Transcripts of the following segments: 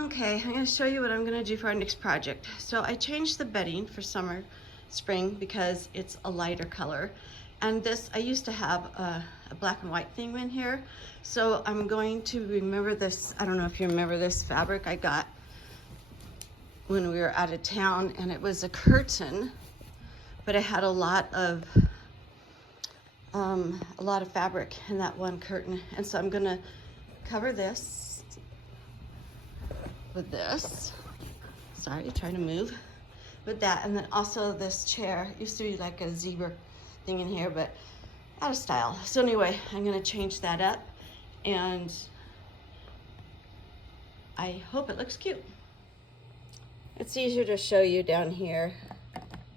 Okay, I'm going to show you what I'm going to do for our next project. So I changed the bedding for spring, because it's a lighter color. And this, I used to have a black and white theme in here. So I'm going to remember this, I don't know if you remember this fabric I got when we were out of town, and it was a curtain, but it had a lot of fabric in that one curtain. And so I'm going to cover this with this. Sorry, trying to move. With that, and then also this chair. Used to be like a zebra thing in here, but out of style. So anyway, I'm gonna change that up, and I hope it looks cute. It's easier to show you down here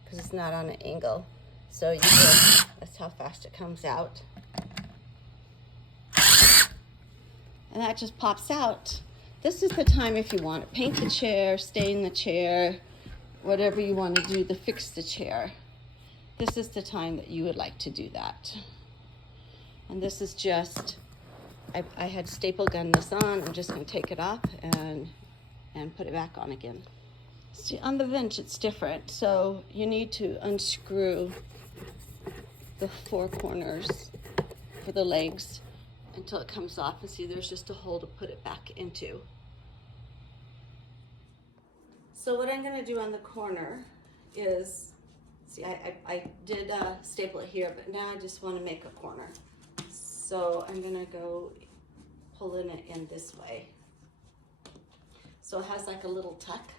because it's not on an angle. So you can, that's how fast it comes out. And that just pops out. This is the time if you want to paint the chair, stain the chair, whatever you want to do to fix the chair. This is the time that you would like to do that. And this is just, I had staple gun this on. I'm just going to take it off and put it back on again. See, on the bench it's different. So you need to unscrew the four corners for the legs until it comes off, and see there's just a hole to put it back into. So what I'm going to do on the corner is, see, I did staple it here, but now I just want to make a corner. So I'm going to go pulling it in this way. So it has like a little tuck.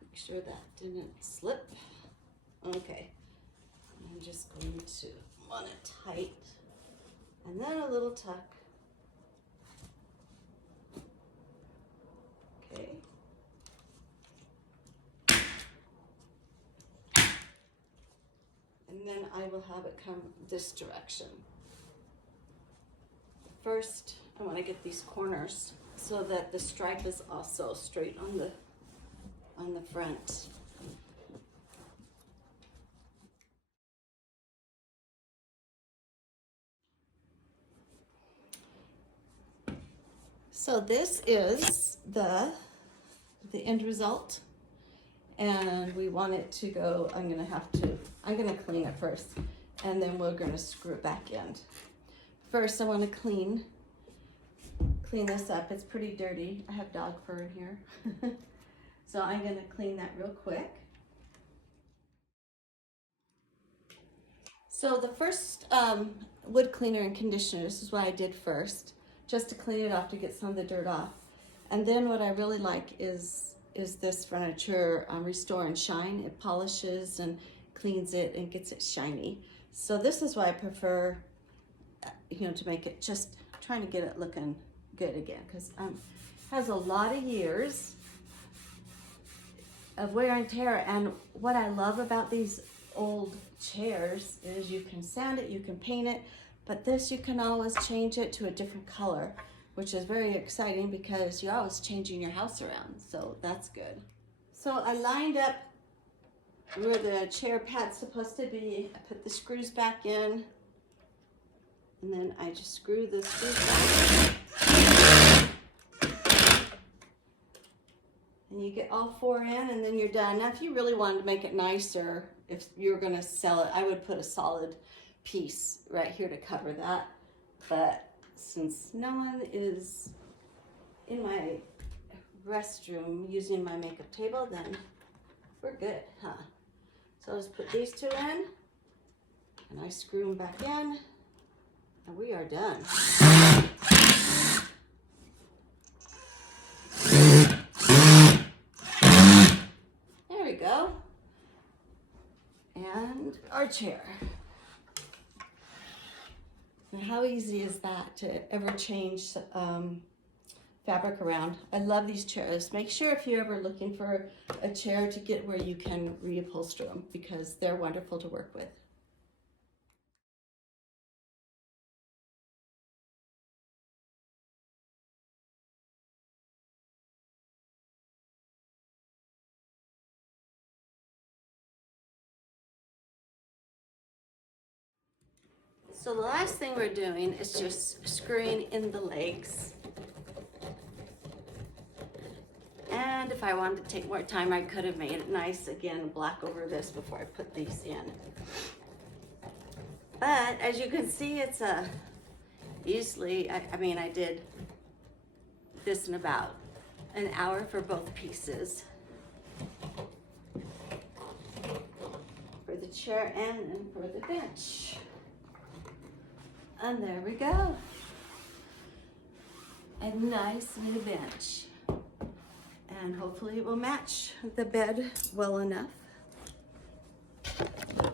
Make sure that didn't slip. Okay. I'm just going to want it tight. And then a little tuck. Okay. And then I will have it come this direction. First, I want to get these corners so that the stripe is also straight on the front. So this is the end result, and we want it to go, I'm gonna clean it first, and then we're gonna screw it back in. First, I want to clean this up. It's pretty dirty. I have dog fur in here. So I'm gonna clean that real quick. So the first wood cleaner and conditioner, this is what I did first, just to clean it off, to get some of the dirt off. And then what I really like is this furniture Restore and Shine. It polishes and cleans it and gets it shiny. So this is why I prefer, to make it, just trying to get it looking good again, because it has a lot of years of wear and tear. And what I love about these old chairs is you can sand it, you can paint it, but this you can always change it to a different color, which is very exciting because you're always changing your house around, so that's good. So I lined up where the chair pad's supposed to be. I put the screws back in, and then I just screw the screws back. And you get all four in, and then you're done. Now if you really wanted to make it nicer, if you're gonna sell it, I would put a solid piece right here to cover that. But since no one is in my restroom using my makeup table, then we're good, huh? So I'll just put these two in, and I screw them back in, and we are done. There we go. And our chair. And how easy is that to ever change fabric around? I love these chairs. Make sure if you're ever looking for a chair to get where you can reupholster them, because they're wonderful to work with. So the last thing we're doing is just screwing in the legs. And if I wanted to take more time, I could have made it nice again, black over this before I put these in. But as you can see, it's easily, I mean, I did this in about an hour for both pieces. For the chair and then for the bench. And there we go. A nice new bench. And hopefully it will match the bed well enough.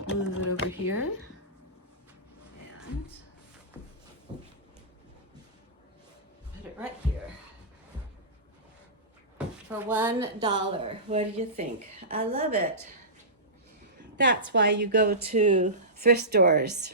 Move it over here. And put it right here. For $1. What do you think? I love it. That's why you go to thrift stores.